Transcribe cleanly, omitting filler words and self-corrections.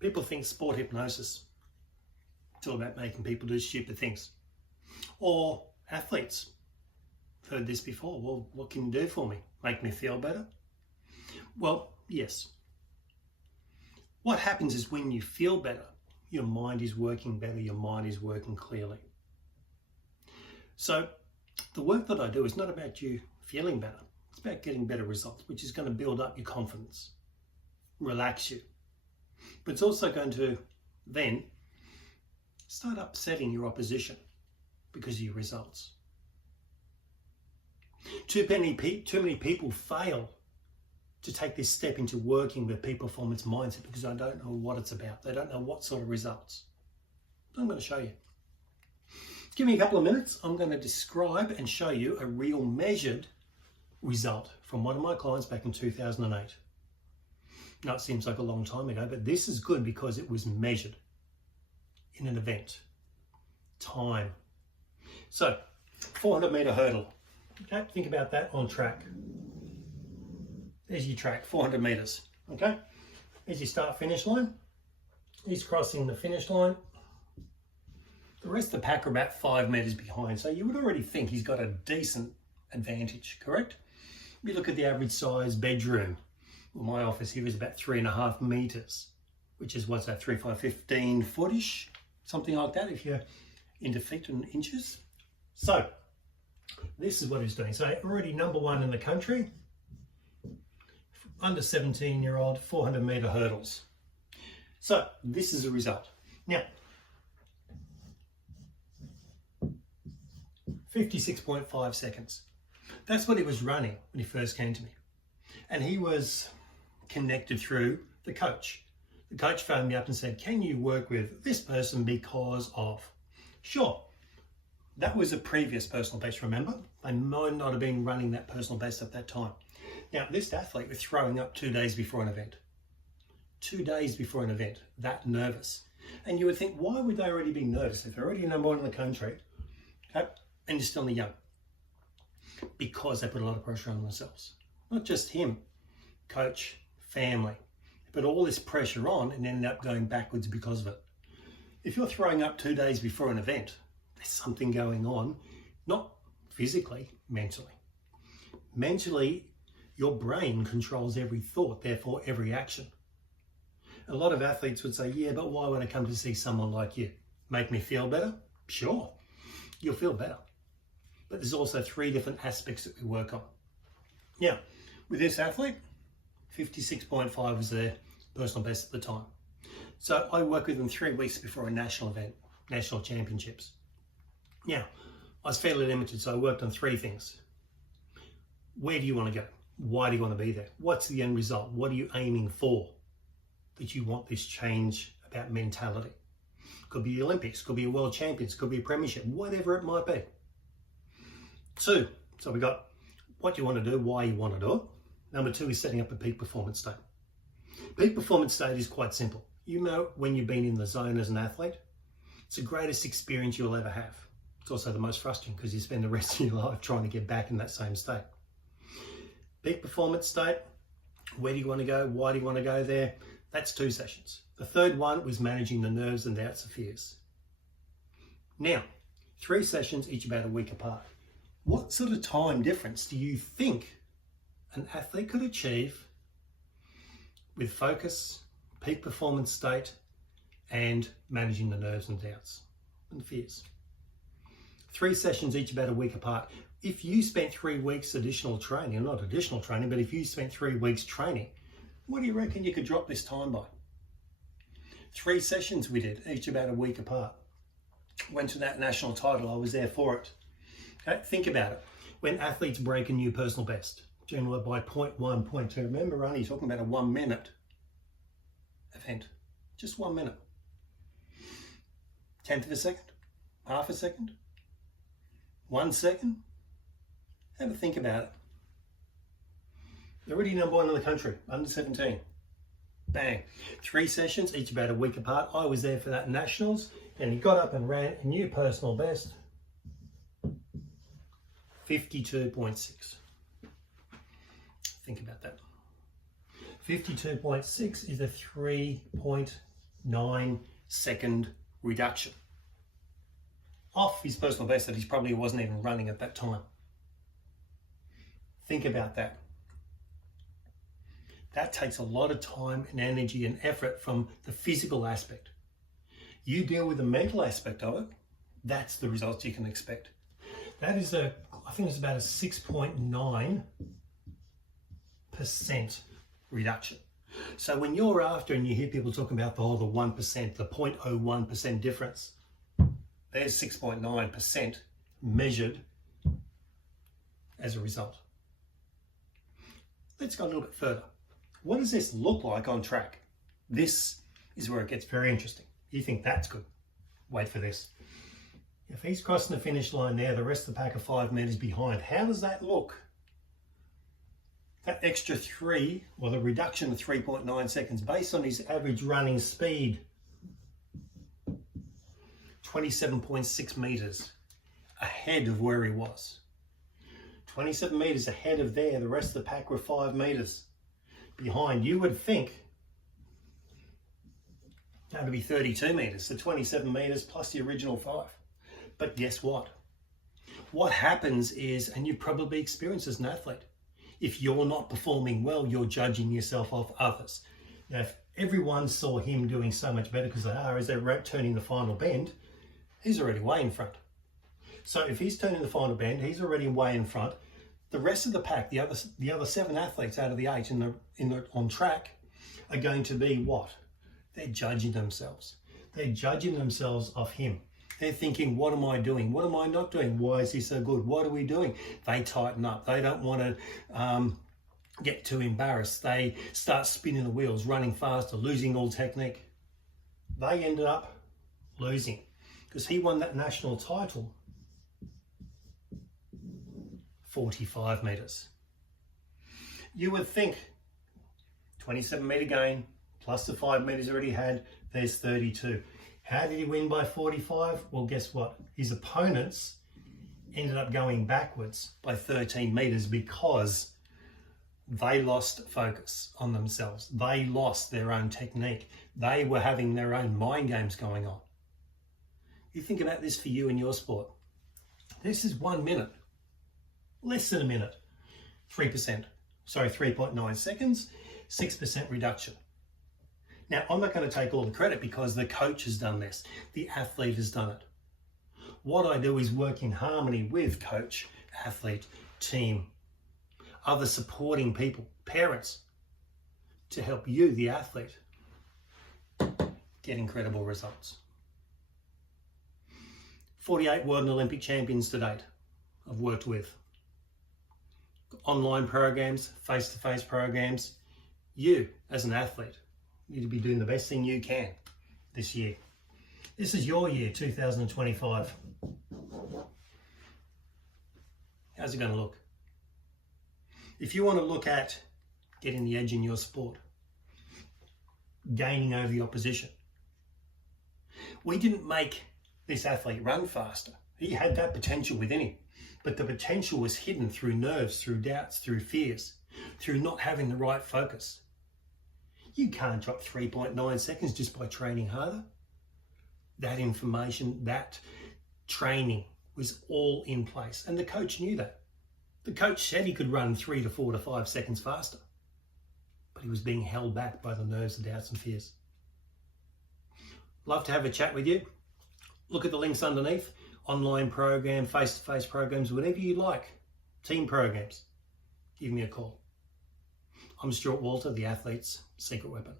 People think sport hypnosis, it's all about making people do stupid things. Or athletes, I've heard this before, well, what can you do for me? Make me feel better? Well, yes. What happens is when you feel better, your mind is working better, your mind is working clearly. So the work that I do is not about you feeling better, it's about getting better results, which is going to build up your confidence, relax you. But it's also going to then start upsetting your opposition because of your results. Too many people fail to take this step into working with peak performance mindset because I don't know what it's about. They don't know what sort of results. I'm going to show you. Give me a couple of minutes. I'm going to describe and show you a real measured result from one of my clients back in 2008. Now it seems like a long time ago, but this is good because it was measured in an event. Time. So, 400 meter hurdle. Okay, think about that on track. There's your track, 400 meters. Okay, there's your start finish line. He's crossing the finish line. The rest of the pack are about 5 meters behind, so you would already think he's got a decent advantage, correct? You look at the average size bedroom. Well, my office here is about 3.5 meters, which is what's that, 3, 5, 15 footish, something like that if you're into feet and inches. So this is what he's doing. So already number one in the country, under 17-year-old, 400 meter hurdles. So this is the result. Now, 56.5 seconds. That's what he was running when he first came to me. And he was connected through the coach. The coach phoned me up and said, can you work with this person because of? Sure. That was a previous personal best, remember? They might not have been running that personal best at that time. Now, this athlete was throwing up 2 days before an event. 2 days before an event, that nervous. And you would think, why would they already be nervous if they're already number one in the country, okay, and you're still young? Because they put a lot of pressure on themselves. Not just him, coach, family. They put all this pressure on and ended up going backwards because of it. If you're throwing up 2 days before an event, there's something going on, not physically, mentally. Mentally, your brain controls every thought, therefore every action. A lot of athletes would say, yeah, but why would I come to see someone like you? Make me feel better? Sure, you'll feel better. But there's also 3 different aspects that we work on. Now, with this athlete, 56.5 was their personal best at the time. So I worked with them 3 weeks before a national event, national championships. Now, I was fairly limited, so I worked on 3 things. Where do you want to go? Why do you want to be there? What's the end result? What are you aiming for? That you want this change about mentality. Could be the Olympics, could be a world champions, could be a premiership, whatever it might be. 2, so we got what you want to do, why you want to do it. Number 2 is setting up a peak performance state. Peak performance state is quite simple. You know when you've been in the zone as an athlete, it's the greatest experience you'll ever have. It's also the most frustrating because you spend the rest of your life trying to get back in that same state. Peak performance state, where do you want to go? Why do you want to go there? That's 2 sessions. The third one was managing the nerves and doubts and fears. Now, 3 sessions, each about a week apart. What sort of time difference do you think an athlete could achieve with focus, peak performance state, and managing the nerves and doubts and fears? 3 sessions, each about a week apart. If you spent 3 weeks additional training, not additional training, but if you spent 3 weeks training, what do you reckon you could drop this time by? 3 sessions we did, each about a week apart. Went to that national title, I was there for it. Okay, think about it. When athletes break a new personal best, generally by 0.1, 0.2, remember, we're only talking about a 1 minute event, just 1 minute. 1/10 of a second, half a second, 1 second. Have a think about it. They're already number one in the country, under 17. Bang. 3 sessions, each about a week apart. I was there for that nationals, and he got up and ran a new personal best, 52.6. Think about that. 52.6 is a 3.8 9-second reduction off his personal best that he probably wasn't even running at that time. Think about that. That takes a lot of time and energy and effort from the physical aspect. You deal with the mental aspect of it, that's the results you can expect. That is I think it's about a 6.9% reduction. So when you're after and you hear people talking about the 1%, the 0.01% difference, there's 6.9% measured as a result. Let's go a little bit further. What does this look like on track? This is where it gets very interesting. You think that's good? Wait for this. If he's crossing the finish line there, the rest of the pack are 5 meters behind. How does that look? That extra 3, or the reduction of 3.9 seconds based on his average running speed, 27.6 meters ahead of where he was. 27 meters ahead of there, the rest of the pack were 5 meters behind. You would think that would be 32 meters, so 27 meters plus the original 5. But guess what? What happens is, and you've probably experienced as an athlete, if you're not performing well, you're judging yourself off others. Now, if everyone saw him doing so much better because they are, as they're turning the final bend, he's already way in front. So if he's turning the final bend, he's already way in front. The rest of the pack, the other 7 athletes out of the 8 on track, are going to be what? They're judging themselves. They're judging themselves off him. They're thinking, what am I doing? What am I not doing? Why is he so good? What are we doing? They tighten up. They don't want to get too embarrassed. They start spinning the wheels, running faster, losing all technique. They ended up losing because he won that national title 45 meters. You would think 27 meter gain plus the 5 meters already had, there's 32. How did he win by 45? Well, guess what? His opponents ended up going backwards by 13 meters because they lost focus on themselves. They lost their own technique. They were having their own mind games going on. You think about this for you in your sport. This is 1 minute, less than a minute, 3.9 seconds, 6% reduction. Now, I'm not going to take all the credit because the coach has done this. The athlete has done it. What I do is work in harmony with coach, athlete, team, other supporting people, parents, to help you, the athlete, get incredible results. 48 world and Olympic champions to date I've worked with. Online programs, face-to-face programs. You, as an athlete, need to be doing the best thing you can this year. This is your year, 2025. How's it going to look? If you want to look at getting the edge in your sport, gaining over the opposition, we didn't make this athlete run faster. He had that potential within him, but the potential was hidden through nerves, through doubts, through fears, through not having the right focus. You can't drop 3.9 seconds just by training harder. That information, that training was all in place. And the coach knew that. The coach said he could run 3 to 4 to 5 seconds faster, but he was being held back by the nerves, the doubts and fears. Love to have a chat with you. Look at the links underneath. Online program, face-to-face programs, whatever you like. Team programs. Give me a call. I'm Stuart Walter, the athlete's secret weapon.